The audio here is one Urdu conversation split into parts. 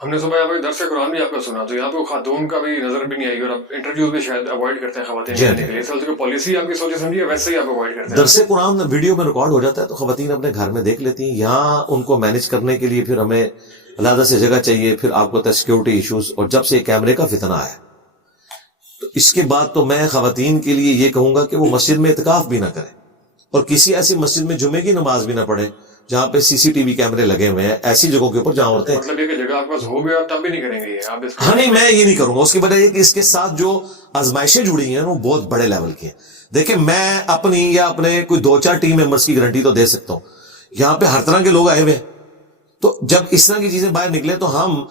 ہم نے صبح یہاں پہ درس قرآن بھی آپ کا سنا، تو یہاں پہ خاتون کا بھی نظر بھی نہیں آئی، اور آپ انٹرویوز بھی شاید اوائڈ کرتے ہیں خواتین کرنے کے لیے، اس وجہ پالیسی آپ کی سوچے سمجھیے ویسے ہی آپ اوائڈ کرتے ہیں؟ درس قرآن ویڈیو میں ریکارڈ ہو جاتا ہے تو خواتین اپنے گھر میں دیکھ لیتی ہیں. یہاں ان کو مینج کرنے کے لیے پھر ہمیں علیحدہ سے جگہ چاہیے، پھر آپ کو سیکورٹی ایشوز، اور جب سے کیمرے کا فتنہ آیا تو اس کے بعد تو میں خواتین کے لیے یہ کہوں گا کہ وہ مسجد میں اعتکاف بھی نہ کریں، اور کسی ایسی مسجد میں جمعے کی نماز بھی نہ پڑھیں جہاں پہ سی سی ٹی وی کیمرے لگے ہوئے ہیں. ایسی جگہوں کے اوپر جہاں عورتیں، مطلب یہ کہ جگہ آپ کے پاس ہو گیا تب بھی نہیں کریں گے آپ اس کو؟ ہاں نہیں، میں یہ نہیں کروں گا. اس کی وجہ یہ کہ اس کے ساتھ جو آزمائشیں جڑی ہیں وہ بہت بڑے لیول کی ہیں. دیکھیں میں اپنی یا اپنے کوئی 2-4 ٹیم ممبرس کی گارنٹی تو دے سکتا ہوں، یہاں پہ ہر طرح کے لوگ آئے ہوئے ہیں، تو جب اس طرح کی چیزیں باہر نکلے تو ہم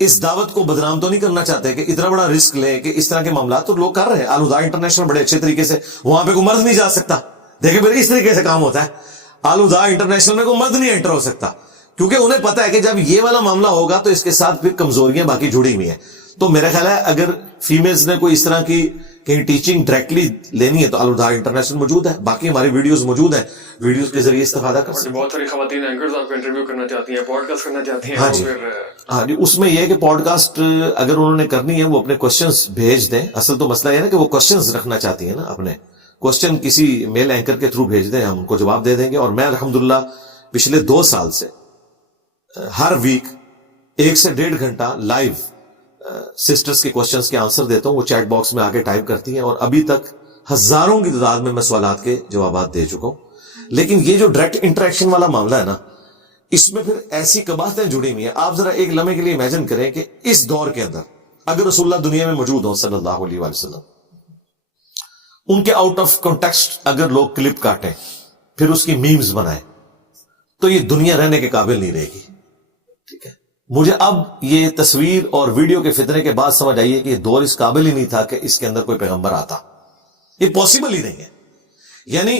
اس دعوت کو بدنام تو نہیں کرنا چاہتے کہ اتنا بڑا رسک لیں کہ اس طرح کے معاملات تو لوگ کر رہے ہیں. آلودہ انٹرنیشنل بڑے اچھے طریقے سے، وہاں پہ کوئی مرد نہیں جا سکتا. دیکھیں پھر اس طریقے سے کام ہوتا ہے. آلودہ انٹرنیشنل میں کوئی مرد نہیں انٹر ہو سکتا، کیونکہ انہیں پتا ہے کہ جب یہ والا معاملہ ہوگا تو اس کے ساتھ پھر کمزوریاں باقی جڑی ہوئی ہیں. تو میرا خیال ہے اگر فیمیلز نے کوئی اس طرح کی کہیں ٹیچنگ ڈائریکٹلی لینی ہے تو الوداع انٹرنیشنل موجود ہے، باقی ہماری ویڈیوز موجود ہیں، ویڈیوز کے ذریعے استفادہ کر سکتے ہیں. بہت ساری خواتین اینکرز آپ کو انٹرویو کرنا چاہتی ہیں، پوڈ کاسٹ کرنا چاہتی ہیں. ہاں جی، ہاں جی. اس میں یہ ہے کہ پوڈ کاسٹ اگر انہوں نے کرنی ہے وہ اپنے کوشچنز بھیج دیں. اصل تو مسئلہ یہ ہے نا کہ وہ کوشچنز رکھنا چاہتی ہیں نا، اپنے کوشچن کسی میل اینکر کے تھرو بھیج دیں، ہم ان کو جواب دے دیں گے. اور میں الحمدللہ پچھلے 2 سال سے ہر ویک 1 سے 1.5 گھنٹہ لائیو سسٹرز کے کوشچنز کے آنسر دیتا ہوں. وہ چیٹ باکس میں آگے ٹائپ کرتی ہیں، اور ابھی تک ہزاروں کی تعداد میں سوالات کے جوابات دے چکا ہوں. لیکن یہ جو ڈائریکٹ انٹریکشن والا معاملہ ہے نا، اس میں پھر ایسی قباحتیں جڑی ہوئی ہیں. آپ ذرا ایک لمحے کے لیے امیجن کریں کہ اس دور کے اندر اگر رسول اللہ دنیا میں موجود ہوں صلی اللہ علیہ وآلہ وسلم، ان کے آؤٹ آف کانٹیکسٹ اگر لوگ کلپ کاٹیں پھر اس کی میمز بنائیں تو یہ دنیا رہنے کے قابل نہیں رہے گی. ٹھیک ہے، مجھے اب یہ تصویر اور ویڈیو کے فتنے کے بعد سمجھ آئیے کہ یہ دور اس قابل ہی نہیں تھا کہ اس کے اندر کوئی پیغمبر آتا. یہ پاسبل ہی نہیں ہے. یعنی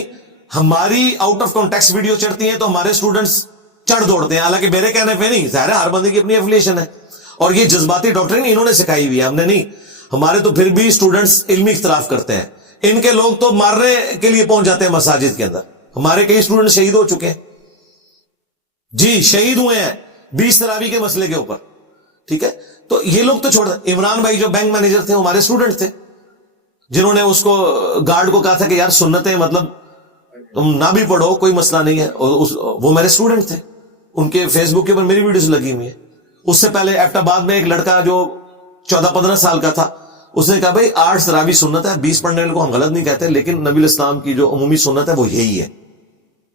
ہماری آؤٹ آف کانٹیکسٹ ویڈیو چڑھتی ہیں تو ہمارے اسٹوڈنٹس چڑھ دوڑتے ہیں، حالانکہ میرے کہنے پہ نہیں، ظاہر ہے ہر بندے کی اپنی ایفیلیشن ہے، اور یہ جذباتی ڈاکٹرین انہوں نے سکھائی ہوئی ہے، ہم نے نہیں. ہمارے تو پھر بھی اسٹوڈنٹس علمی اختلاف کرتے ہیں، ان کے لوگ تو مارنے کے لیے پہنچ جاتے ہیں مساجد کے اندر. ہمارے کئی اسٹوڈنٹ شہید ہو چکے ہیں جی، شہید ہوئے ہیں 20 تراویح کے مسئلے کے اوپر. ٹھیک ہے، تو یہ لوگ تو چھوڑ دیں. عمران بھائی جو بینک مینیجر تھے ہمارے اسٹوڈنٹ تھے، جنہوں نے اس کو گارڈ کو کہا تھا کہ یار سنتیں مطلب تم نہ بھی پڑھو کوئی مسئلہ نہیں ہے، وہ میرے اسٹوڈنٹ تھے. ان کے فیس بک کے اوپر میری ویڈیوز لگی ہوئی ہیں. اس سے پہلے ایفٹ آباد میں ایک لڑکا جو 14-15 سال کا تھا، اس نے کہا بھائی 8 تراویح سنت ہے، 20 پڑھنے والے کو ہم غلط نہیں کہتے، لیکن نبی الاسلام کی جو عمومی سنت ہے وہ یہی ہے.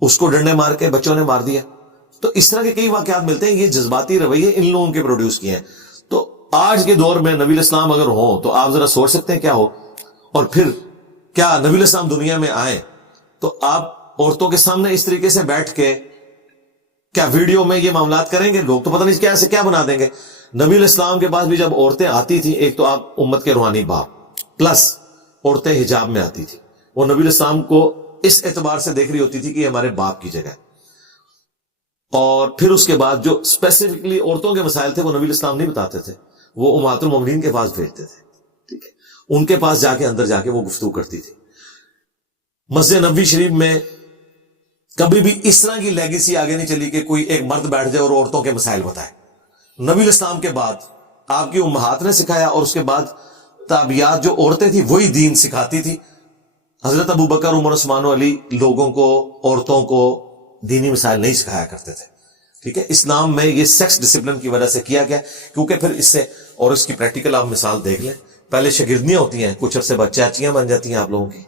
اس کو ڈنڈے مار کے بچوں نے مار دیا. تو اس طرح کے کئی واقعات ملتے ہیں. یہ جذباتی رویے ان لوگوں کے پروڈیوس کیے ہیں. تو آج کے دور میں نبی الاسلام اگر ہو تو آپ ذرا سوچ سکتے ہیں کیا ہو. اور پھر کیا نبی الاسلام دنیا میں آئے تو آپ عورتوں کے سامنے اس طریقے سے بیٹھ کے کیا ویڈیو میں یہ معاملات کریں گے؟ لوگ تو پتہ نہیں کیا سے کیا بنا دیں گے. نبی الاسلام کے پاس بھی جب عورتیں آتی تھیں، ایک تو آپ امت کے روحانی باپ، پلس عورتیں حجاب میں آتی تھی، وہ نبی الاسلام کو اس اعتبار سے دیکھ رہی ہوتی تھی کہ یہ ہمارے باپ کی جگہ ہے. اور پھر اس کے بعد جو اسپیسیفکلی عورتوں کے مسائل تھے وہ نبی الاسلام نہیں بتاتے تھے، وہ امہات المومنین کے پاس بھیجتے تھے. ٹھیک ہے، ان کے پاس جا کے اندر جا کے وہ گفتگو کرتی تھی. مسجد نبوی شریف میں کبھی بھی اس طرح کی لیگیسی آگے نہیں چلی کہ کوئی ایک مرد بیٹھ جائے اور عورتوں کے مسائل بتائے. نبی الاسلام کے بعد آپ کی امہات نے سکھایا، اور اس کے بعد تابعیات جو عورتیں تھیں وہی دین سکھاتی تھی. حضرت ابو بکر، عمر، عثمان و علی لوگوں کو، عورتوں کو دینی مسائل نہیں سکھایا کرتے تھے. ٹھیک ہے، اسلام میں یہ سیکس ڈسپلن کی وجہ سے کیا گیا، کیونکہ پھر اس سے، اور اس کی پریکٹیکل آپ مثال دیکھ لیں، پہلے شاگردیاں ہوتی ہیں، کچھ عرصے بعد چاچیاں بن جاتی ہیں آپ لوگوں کی،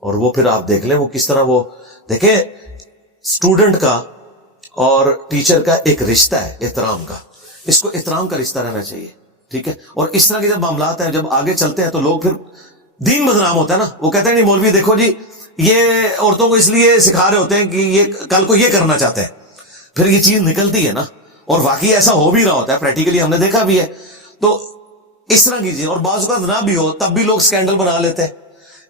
اور وہ پھر آپ دیکھ لیں وہ کس طرح، وہ دیکھیں اسٹوڈنٹ کا اور ٹیچر کا ایک رشتہ ہے احترام کا، اس کو احترام کا رشتہ رہنا چاہیے. ٹھیک ہے، اور اس طرح کے جب معاملات ہیں، جب آگے چلتے ہیں تو لوگ پھر دین بدنام ہوتا ہے نا. وہ کہتے ہیں نہیں مولوی دیکھو جی یہ عورتوں کو اس لیے سکھا رہے ہوتے ہیں کہ یہ کل کو یہ کرنا چاہتے ہیں. پھر یہ چیز نکلتی ہے نا، اور واقعی ایسا ہو بھی رہا ہوتا ہے، پریکٹیکلی ہم نے دیکھا بھی ہے. تو اس طرح کی چیز، اور بعض اوقات نہ بھی ہو تب بھی لوگ سکینڈل بنا لیتے ہیں.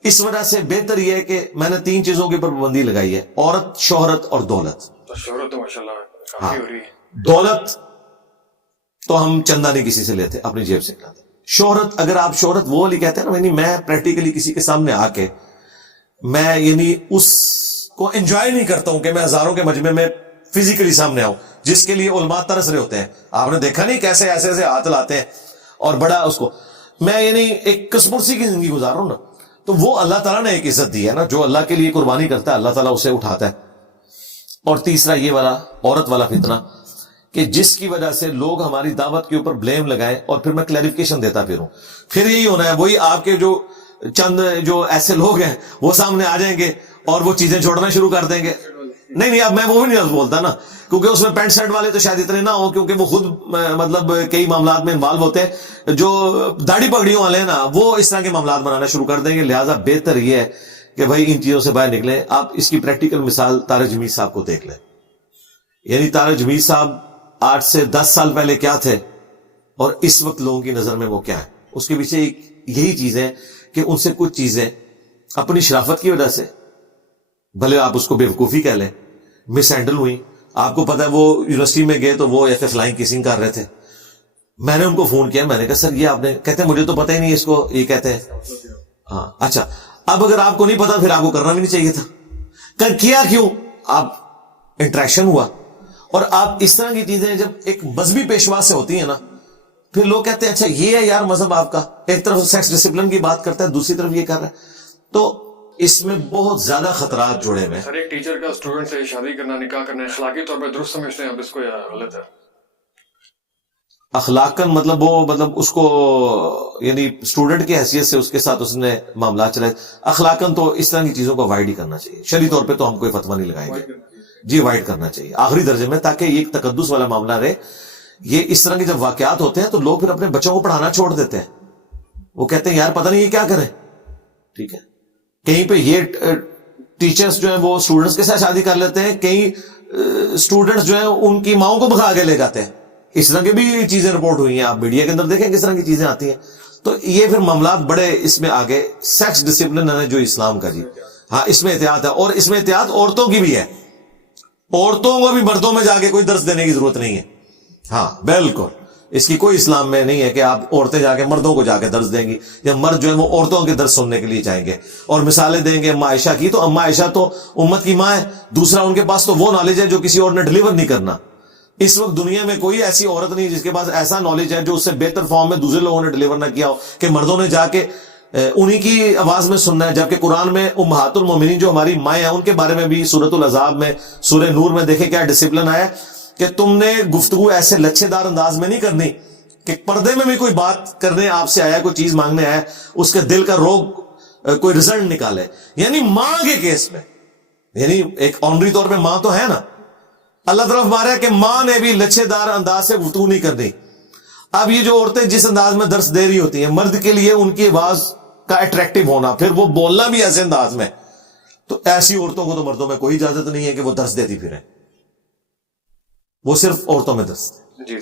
اس وجہ سے بہتر یہ ہے کہ میں نے 3 چیزوں کے اوپر پابندی لگائی ہے: عورت، شہرت اور دولت. شہرت تو ماشاءاللہ کافی ہو رہی ہے. دولت تو ہم چندہ نہیں کسی سے لیتے، اپنی جیب سے کھلاتے. شہرت، اگر آپ شہرت وہ والی کہتے ہیں نا، یعنی میں پریکٹیکلی کسی کے سامنے آ کے میں یعنی اس کو انجوائے نہیں کرتا ہوں کہ میں ہزاروں کے مجمع میں فزیکلی سامنے آؤں. جس کے لیے علماء ترس رہے ہوتے ہیں. آپ نے دیکھا نہیں کیسے ایسے ایسے ہاتھ لاتے ہیں اور بڑا اس کو. میں یعنی ایک قسمرسی کی زندگی گزار رہا ہوں نا, تو وہ اللہ تعالیٰ نے ایک عزت دی ہے نا, جو اللہ کے لیے قربانی کرتا ہے اللہ تعالیٰ اسے اٹھاتا ہے. اور تیسرا یہ والا عورت والا فتنہ کہ جس کی وجہ سے لوگ ہماری دعوت کے اوپر بلیم لگائیں اور پھر میں کلیریفیکیشن دیتا پھروں, پھر یہی ہونا ہے وہی آپ کے جو چند جو ایسے لوگ ہیں وہ سامنے آ جائیں گے اور وہ چیزیں چھوڑنا شروع کر دیں گے. نہیں اب میں وہ بھی نہیں بولتا نا, کیونکہ اس میں پینٹ شرٹ والے تو شاید اتنے نہ ہوں, کیونکہ وہ خود مطلب کئی معاملات میں انوالو ہوتے ہیں. جو داڑھی پگڑیوں والے ہیں نا وہ اس طرح کے معاملات بنانا شروع کر دیں گے. لہٰذا بہتر یہ ہے کہ بھائی ان چیزوں سے باہر نکلیں. آپ اس کی پریکٹیکل مثال طارق جمیل صاحب کو دیکھ لیں. یعنی طارق جمیل صاحب 8 سے 10 سال پہلے کیا تھے اور اس وقت لوگوں کی نظر میں وہ کیا ہے. اس کے پیچھے یہی چیز ہے کہ ان سے کچھ چیزیں اپنی شرافت کی وجہ سے, بھلے آپ اس کو بیوقوفی کہہ لیں, مس ہینڈل ہوئی. آپ کو پتا ہے وہ یونیورسٹی میں گئے تو وہ ایسے فلائنگ کیسنگ کر رہے تھے. میں نے ان کو فون کیا, میں نے کہا سر یہ آپ نے, کہتے ہیں مجھے تو پتہ ہی نہیں اس کو یہ کہتے ہیں. ہاں اچھا, اب اگر آپ کو نہیں پتا پھر آپ کو کرنا بھی نہیں چاہیے تھا. کیا کیوں؟ آپ انٹریکشن ہوا. اور آپ اس طرح کی چیزیں جب ایک مذہبی پیشوا سے ہوتی ہیں نا, پھر لوگ کہتے ہیں اچھا یہ ہے یار مذہب آپ کا, ایک طرف سیکس ڈسپلن کی بات کرتا ہے دوسری طرف یہ کر رہا ہے. تو اس میں بہت زیادہ خطرات جڑے ہوئے ہیں. سر ایک ٹیچر کا اسٹوڈنٹ سے شادی کرنا, نکاح کرنا اخلاقی طور پہ درست سمجھتے ہیں آپ اس کو یا غلط ہے؟ اخلاقاً مطلب وہ مطلب اس کو یعنی اسٹوڈنٹ کی حیثیت سے اس کے ساتھ اس نے معاملات چلائے. اخلاقاً تو اس طرح کی چیزوں کو اوائڈ ہی کرنا چاہیے. شرعی طور پہ تو ہم کوئی فتویٰ نہیں لگائیں گے جی, اوائڈ کرنا چاہیے آخری درجے میں, تاکہ یہ ایک تقدس والا معاملہ رہے. یہ اس طرح کے جب واقعات ہوتے ہیں تو لوگ پھر اپنے بچوں کو پڑھانا چھوڑ دیتے ہیں. وہ کہتے ہیں یار پتہ نہیں یہ کیا کریں. ٹھیک ہے, کہیں پہ یہ ٹیچرز جو ہیں وہ اسٹوڈنٹس کے ساتھ شادی کر لیتے ہیں, کہیں اسٹوڈنٹس جو ہیں ان کی ماؤں کو بھگا کے لے جاتے ہیں. اس طرح کی بھی چیزیں رپورٹ ہوئی ہیں, آپ میڈیا کے اندر دیکھیں کس طرح کی چیزیں آتی ہیں. تو یہ پھر معاملات بڑے اس میں آگے. سیکس ڈسپلن ہے جو اسلام کا جی, ہاں اس میں احتیاط ہے, اور اس میں احتیاط عورتوں کی بھی ہے. عورتوں کو بھی مردوں میں جا کے کوئی درس دینے کی ضرورت نہیں ہے. ہاں بالکل, اس کی کوئی اسلام میں نہیں ہے کہ آپ عورتیں جا کے مردوں کو جا کے درس دیں گی, یا مرد جو ہے وہ عورتوں کے درس سننے کے لیے جائیں گے اور مثالیں دیں گے اما عائشہ کی. تو اما عائشہ تو امت کی ماں ہے. دوسرا ان کے پاس تو وہ نالج ہے جو کسی اور نے ڈلیور نہیں کرنا. اس وقت دنیا میں کوئی ایسی عورت نہیں جس کے پاس ایسا نالج ہے جو اس سے بہتر فارم میں دوسرے لوگوں نے ڈلیور نہ کیا ہو, کہ مردوں نے جا کے انہی کی آواز میں سننا ہے. جبکہ قرآن میں امہات المومنین جو ہماری مائیں ہیں ان کے بارے میں بھی سورۃ الاحزاب میں, سورہ نور میں دیکھیں کیا ڈسپلن آیا کہ تم نے گفتگو ایسے لچھے دار انداز میں نہیں کرنی کہ پردے میں بھی کوئی بات کرنے آپ سے آیا, کوئی چیز مانگنے آیا, اس کے دل کا روگ کوئی رزلٹ نکالے. یعنی ماں کے کیس میں, یعنی ایک آنری طور پہ ماں تو ہے نا, اللہ طرف مارا ہے کہ ماں نے بھی لچھے دار انداز سے گفتگو نہیں کرنی. اب یہ جو عورتیں جس انداز میں درس دے رہی ہوتی ہیں, مرد کے لیے ان کی آواز کا اٹریکٹیو ہونا, پھر وہ بولنا بھی ایسے انداز میں, تو ایسی عورتوں کو تو مردوں میں کوئی اجازت نہیں ہے کہ وہ درس دیتی پھریں. وہ صرف عورتوں میں درس. جی